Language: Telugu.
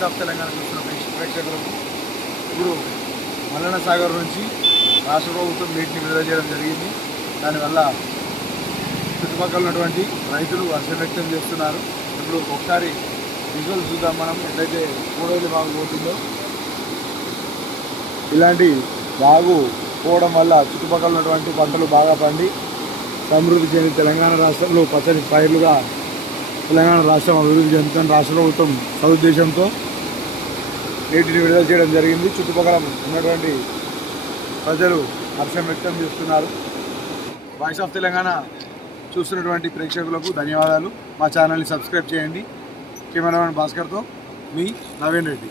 వాయిస్ ఆఫ్ తెలంగాణ చూస్తున్న ప్రేక్షకులకు ఇప్పుడు మల్లన్న సాగర్ నుంచి రాష్ట్ర ప్రభుత్వం నీటిని విడుదల చేయడం జరిగింది. దానివల్ల చుట్టుపక్కల ఉన్నటువంటి రైతులు హర్షం వ్యక్తం చేస్తున్నారు. ఇప్పుడు ఒకసారి విజువల్ చూద్దాం. మనం ఎట్లయితే కూడలి బాగు పోతుందో ఇలాంటి బాగు పోవడం వల్ల చుట్టుపక్కల ఉన్నటువంటి పంటలు బాగా పండి సమృద్ధి చెంది తెలంగాణ రాష్ట్రంలో పచ్చని పైర్లుగా తెలంగాణ రాష్ట్రం అభివృద్ధి చెందుతున్న రాష్ట్ర ప్రభుత్వం సదుద్దేశంతో నీటిని విడుదల చేయడం జరిగింది. చుట్టుపక్కల ఉన్నటువంటి ప్రజలు హర్షం వ్యక్తం చేస్తున్నారు. వాయిస్ ఆఫ్ తెలంగాణ చూస్తున్నటువంటి ప్రేక్షకులకు ధన్యవాదాలు. మా ఛానల్ని సబ్స్క్రైబ్ చేయండి. కెమెరామెన్ భాస్కర్తో మీ నవీన్ రెడ్డి.